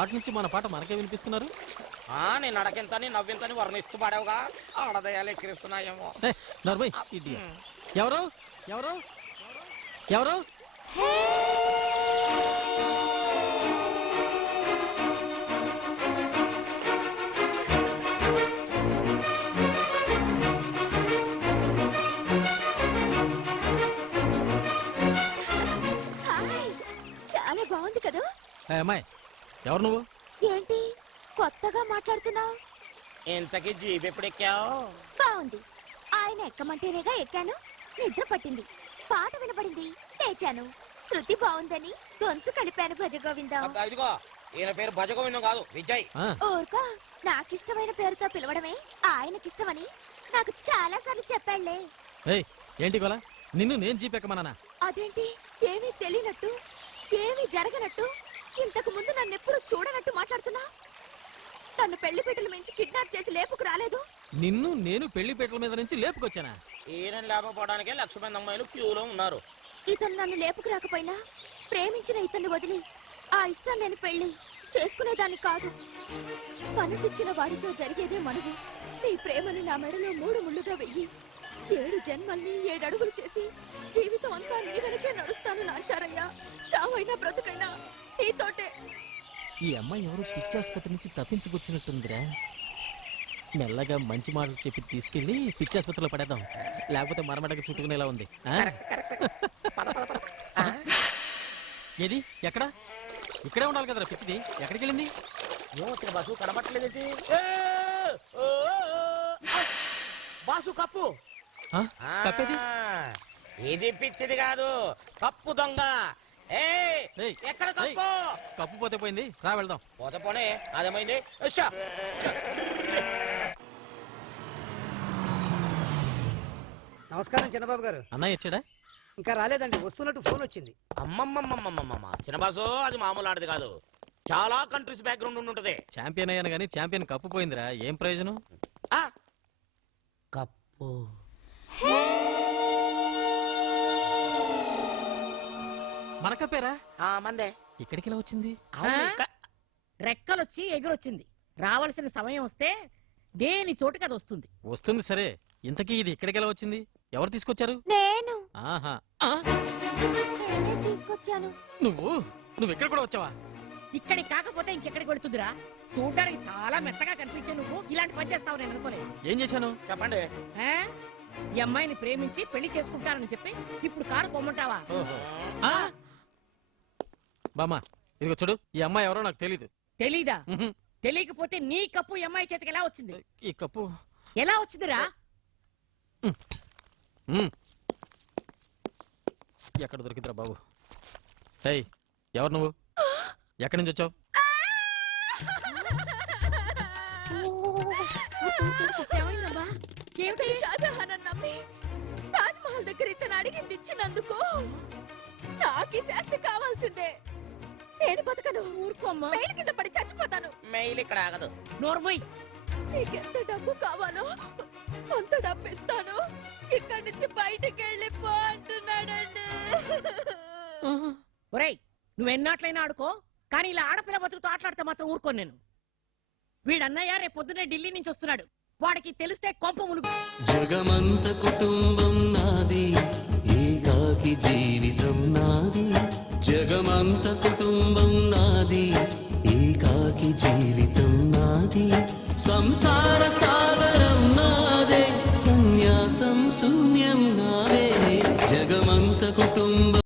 Start నుంచి మన పాట మనకే వినిపిస్తున్నారు. నేను అడగింతని నవ్వింతని వర్ణిస్తూ పాడావుగా ఆడదయాలు ఎక్కిరిస్తున్నాయేమో. ఎవరు ఎవరు ఎవరు? చాలా బాగుంది కదా. అమ్మాయి ఎవరు నువ్వు? ఏంటి కొత్తగా మాట్లాడుతున్నావు? ఇంతకీ జీబ్ ఎప్పుడు ఎక్కావు? బాగుంది. ఆయన ఎక్కమంటేనేగా ఎక్కాను. నిద్ర పట్టింది, పాట వినపడింది, లేచాను. శృతి బాగుందని గొంతు కలిపాను. భజగోవిందం. ఇదిగో ఈయన పేరు భజగోవిందం కాదు, విజయ్. ఊరుకో, నాకిష్టమైన పేరుతో పిలవడమే ఆయనకిష్టమని నాకు చాలా సార్లు చెప్పాళ్లే. ఏంటి గోలా? నిన్ను నేను జీప్ ఎక్కమన్నానా? అదేంటి ఏమీ తెలియనట్టు, ఏమీ జరగనట్టు, ఇంతకు ముందు నన్ను ఎప్పుడు చూడనట్టు మాట్లాడుతున్నా? తను పెళ్లి పీటల నుంచి కిడ్నాప్ చేసి లేపుకు రాలేదు. నిన్ను నేను పెళ్లి పీటల మీద నుంచి లేపుకొచ్చానా? ఈయన లేకపోవడానికే 1,00,000 మంది అమ్మాయిలు క్యూలో ఉన్నారు. ఇతను నన్ను లేపుకు రాకపోయినా ప్రేమించిన ఇతన్ని వదిలి ఆ ఇష్టం లేని పెళ్లి చేసుకునేదాన్ని కాదు. మనసిచ్చిన వారితో జరిగేదే మనవు. నీ ప్రేమని నా మెడలో 3 ముళ్ళుగా వెయ్యి 7 జన్మల్ని 7 అడుగులు చేసి జీవితం అంతా నీ వెనకే నడుస్తాను నాచారయ్య. చావైనా బ్రతుకైనా నీతోటే. ఈ అమ్మాయి ఎవరు పిచ్చాసుపత్రి నుంచి తప్పించుకొచ్చినట్టుందిరా. మెల్లగా మంచి మాటలు చెప్పి తీసుకెళ్లి పిచ్చాసుపత్రిలో పడేద్దాం, లేకపోతే మరమడకి చుట్టుకునేలా ఉంది. ఏది ఎక్కడ? ఇక్కడే ఉండాలి కదరా పిచ్చిది. ఎక్కడికి వెళ్ళింది? బాసు కనబట్టలేదు. Boss cup. కప్పేది? ఇది పిచ్చిది కాదు, కప్పు దొంగ. ఎక్కడ కప్పు? కప్పు పోతే పోయింది, రా వెళ్దాం. పోతే పోనే, అదేమైంది? నమస్కారం చిన్నబాబు గారు. అన్నయ్య వచ్చాడా? ఇంకా రాలేదండి, వస్తున్నట్టు ఫోన్ వచ్చింది. అమ్మమ్మమ్మమ్మమ్మమ్మ చిన్నబాసు, అది మామూలు ఆడది కాదు, చాలా కంట్రీస్ బ్యాక్గ్రౌండ్ ఉంటది. ఛాంపియన్ అయ్యాను కానీ ఛాంపియన్ కప్పు పోయిందిరా. ఏం ప్రయోజనం? కప్పు మన కప్పేరా? మందే. ఇక్కడికి ఎలా వచ్చింది? రెక్కలొచ్చి ఎగురొచ్చింది. రావాల్సిన సమయం వస్తే దేని చోటుకి అది వస్తుంది. వస్తుంది సరే, ఇంతకీ ఇది ఇక్కడికి ఎలా వచ్చింది? ఎవరు తీసుకొచ్చారు? నేను. ఆహా, తీసుకొచ్చాను. నువ్వు ఇక్కడ కూడా వచ్చావా? ఇక్కడికి కాకపోతే ఇంకెక్కడికి వెళుతుందిరా? చూడడానికి చాలా మెత్తగా కనిపించే నువ్వు ఇలాంటి పని చేస్తావు నేను అనుకోలేదు. ఏం చేశాను చెప్పండి. ఈ అమ్మాయిని ప్రేమించి పెళ్లి చేసుకుంటానని చెప్పి ఇప్పుడు కారు పొమ్మంటావా? బామ్మా ఇదిగో చూడు, ఈ అమ్మాయి ఎవరో నాకు తెలీదు. తెలీదా? తెలియకపోతే నీ కప్పు ఈ అమ్మాయి చేతికి ఎలా వచ్చింది? ఈ కప్పు ఎలా వచ్చిందిరా? ఎక్కడ దొరికిందిరా బాబు? ఎవరు నువ్వు? ఎక్కడి నుంచి వచ్చావు? షాజహాన్ నమ్మి తాజ్ మహల్ దగ్గర ఇతను అడిగింది ఇచ్చినందుకు నాకు ఈ శాస్తి కావాల్సిందే. నేను బతకను. ఊరుకోమ్మా, మెయిల్ కింద పడి చచ్చిపోతాను. మెయిల్ ఇక్కడ ఆగదు. నోర్మోయ్, నీకెంత డబ్బు కావాలో అంత డబ్బు ఇస్తాను. ఇక్కడి నుంచి బయటకు వెళ్ళిపో అంటున్నాడండి. ఒరేయ్, నువ్వెన్నాట్లయినా ఆడుకో, కానీ ఇలా ఆడపిల్ల బతుకుతో ఆటలాడితే మాత్రం ఊరుకోను నేను. వీడన్నయ్య రేపు పొద్దునే ఢిల్లీ నుంచి వస్తున్నాడు. వాడికి తెలిస్తే కొంప మునుగు. జగమంత కుటుంబం నాది, ఏకాకి జీవితం నాది. జగమంత కుటుంబం నాది, ఏకాకి జీవితం నాది. సంసార సాగరం నాదే, సన్యాసం శూన్యం నాదే. జగమంత కుటుంబం